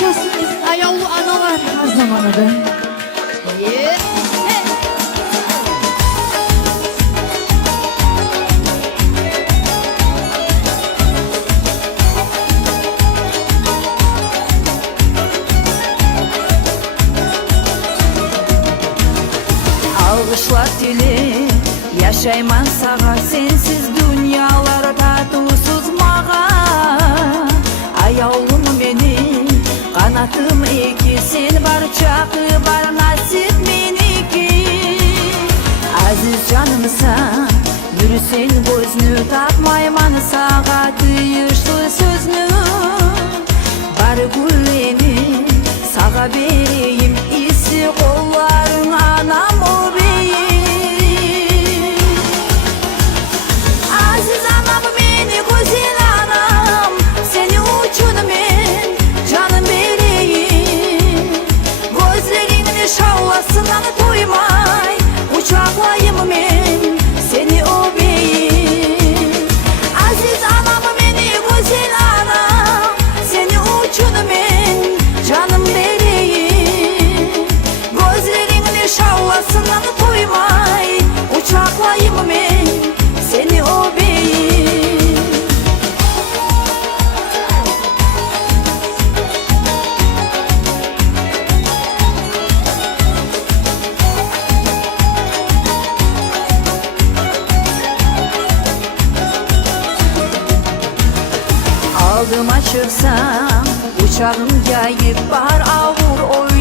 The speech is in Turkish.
yaşasın bizim ayollu analar her zaman adı. Yeah. Alkışlar dili yaşayman sağa, sensiz dünyalarda dusuz mağa. Ayolum benim, kanatım iki, sen var çakı var nasip meniki. Aziz canımsan, yürüsen gözünü takmayman sağa duyuşlu sözünü. Bar güleni sağa vereyim, isi kolların anam o beyim. Aziz anam beni, güzel anam, seni uçun men canım vereyim. Gözlerinin şavlasından duymay, uçaklayım men seni o beyim. Aziz anam beni, güzel anam, seni uçun men canım vereyim. Gözlerinin şavlasından duymay, uçaklayım men seni o beyim. Aldıma çıksam uçağım yayıp bahar avur oy.